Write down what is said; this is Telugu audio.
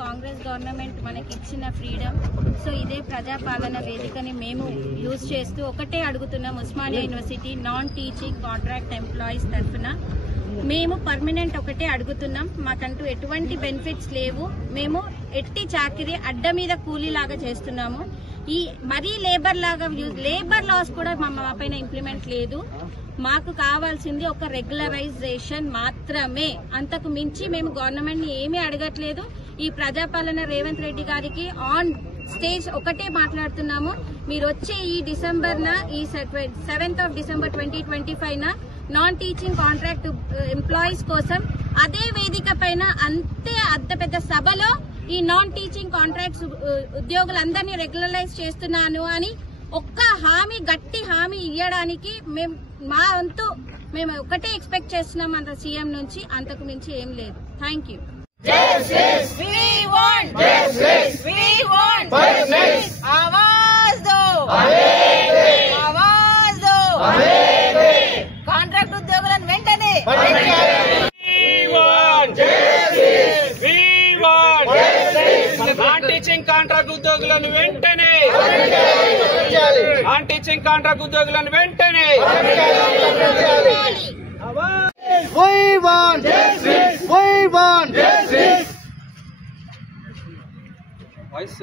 కాంగ్రెస్ గవర్నమెంట్ మనకి ఇచ్చిన ఫ్రీడమ్, సో ఇదే ప్రజాపాలన వేదికని మేము యూజ్ చేస్తూ ఒకటే అడుగుతున్నాం. Osmania university non teaching contract employees తరఫున మేము పర్మనెంట్ ఒకటే అడుగుతున్నాం. మాకంటూ ఎటువంటి బెనిఫిట్స్ లేవు. మేము ఎట్టి చాకిరీ అడ్డ మీద కూలీలాగా చేస్తున్నాము. ఈ మరీ లేబర్ లాస్ కూడా మా పైన ఇంప్లిమెంట్ లేదు. మాకు కావాల్సింది ఒక రెగ్యులరైజేషన్ మాత్రమే. అంతకు మించి మేము గవర్నమెంట్ ని ఏమీ అడగట్లేదు. ఈ ప్రజాపాలన రేవంత్ రెడ్డి గారికి ఆన్ స్టేజ్ ఒకటే మాట్లాడుతున్నాము. మీరు వచ్చే ఈ డిసెంబర్ ఈ 7th of December 2025 non teaching contract employees కోసం అదే వేదిక పైన అంత పెద్ద సభలో ఈ నాన్ టీచింగ్ కాంట్రాక్ట్స్ ఉద్యోగులందరినీ రెగ్యులరైజ్ చేస్తున్నాను అని ఒక్క హామీ, గట్టి హామీ ఇవ్వడానికి మా వంతు మేము ఒకటే ఎక్స్పెక్ట్ చేస్తున్నాం అంత సీఎం నుంచి. అంతకు మించి ఏం లేదు. Thank you. కాంట్రాక్ట్ ఉద్యోగులను వెంటనే నాన్ టీచింగ్ కాంట్రాక్ట్ ఉద్యోగులను వెంటనే నాన్ టీచింగ్ కాంట్రాక్ట్ ఉద్యోగులను వెంటనే వాయిస్